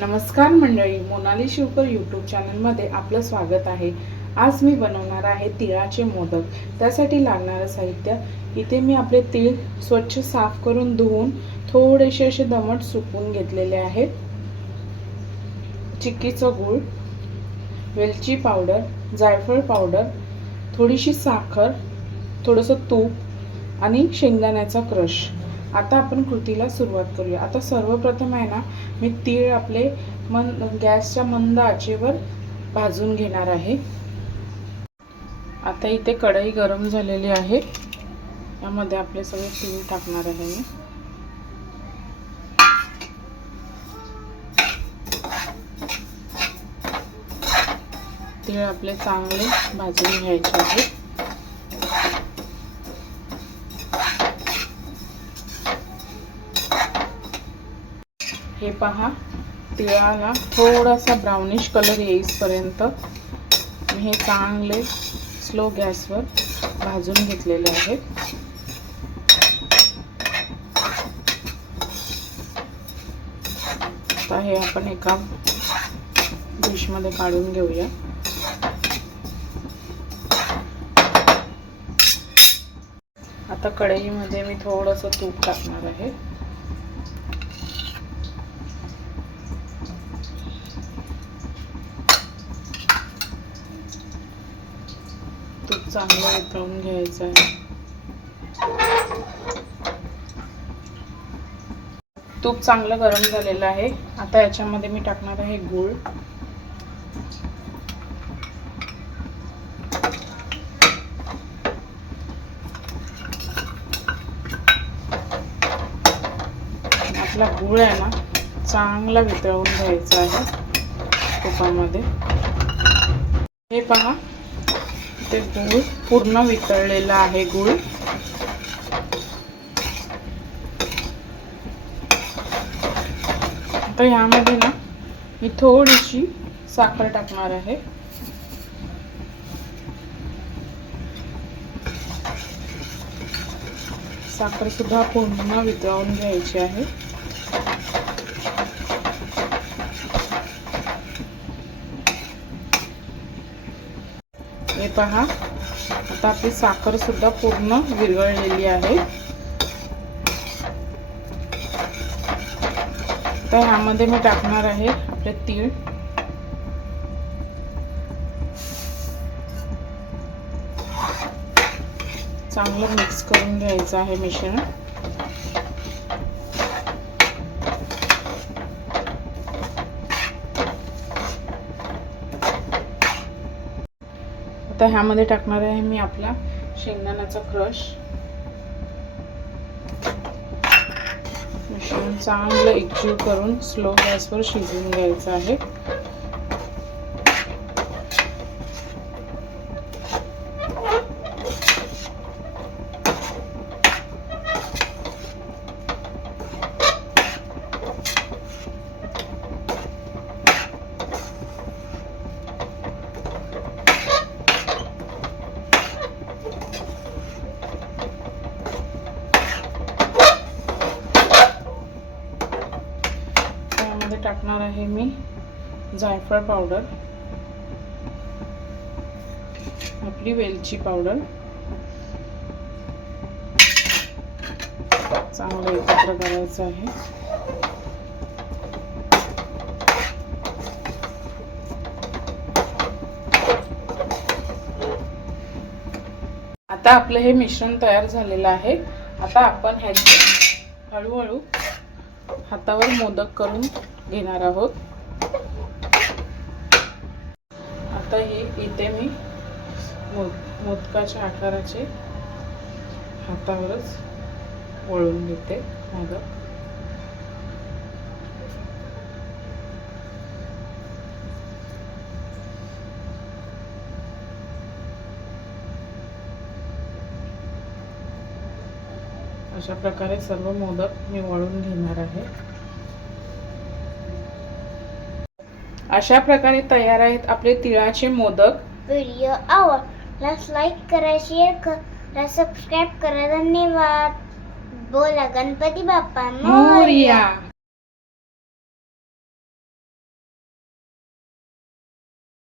नमस्कार मंडळी मोनाली शिवकर यूट्यूब चॅनलमध्ये आपलं स्वागत आहे. आज मी बनवणार आहे तिळाचे मोदक. त्यासाठी लागणारं साहित्य. इथे मी आपले तीळ स्वच्छ साफ करून धुवून थोडेसे असे दमट सुकवून घेतलेले आहेत. चिक्कीचं गूळ वेलची पावडर जायफळ पावडर थोडीशी साखर थोडंसं तूप आणि शेंगदाण्याचा क्रश. आता आपण कृतीला सुरुवात करूया. आता सर्वप्रथम आहे ना मी तीळ आपले मन गॅसच्या मंद आचेवर भाजून घेणार आहे. आता इथे कढई गरम झालेली आहे. यामध्ये आपले सगळे तीळ टाकणार आहे मी. तीळ आपले चांगले भाजून घ्यायचे आहेत हे पहा तिळाला थोडासा ब्राउनिश कलर येईपर्यंत मी हे चांगले स्लो गॅसवर भाजून घेतलेले आहेत आता हे आपण एका डिशमध्ये काढून घेऊया. आता कढईमध्ये मी थोडंसं तूप टाकणार आहे. चांगलं वितळून घ्यायचं आहे. तूप चांगलं गरम झालेलं आहे. आता याच्यामध्ये मी टाकणार आहे गूळ. आपला गूळ आहे ना चांगला वितळवून घ्यायचा आहे तुपामध्ये. हे पहा. ते गूळ पूर्ण वितळलेला आहे गूळ. आता यामध्ये ना मी थोडीशी साखर टाकणार आहे. साखर सुद्धा पूर्ण वितळवून घ्यायची आहे. हे पहा. आता आपली साखरसुद्धा पूर्ण विरघळलेली आहे. तर ह्यामध्ये मी टाकणार आहे आपले तीळ. चांगलं मिक्स करून घ्यायचं आहे मिश्रण. आता ह्यामध्ये टाकणार आहे मी आपला शेंगदाण्याचा क्रश. मिश्रण चांगलं एकजीव करून स्लो गॅसवर शिजवून घ्यायचं आहे. टाकणार आहे मी जायफळ पावडर. आपली वेलची पावडर. चांगलं एकत्र करायचं आहे. आता आपलं हे मिश्रण तयार झालेलं आहे. आता आपण ह्याचे हळूहळू हातावर मोदक करून घेणार आहोत. आता हे इथे मी मोद मोदकाच्या आकाराचे. हातावरच वळून घेते मोदक अशा प्रकारे सर्व मोदक मी वळून घेणार आहे. अशा प्रकारे तयार आहेत आपले तिळाचे मोदक. व्हिडिओ आवडल्यास लाईक करा शेअर करा सबस्क्राईब करा. धन्यवाद. बोला गणपती बाप्पा. मोरया.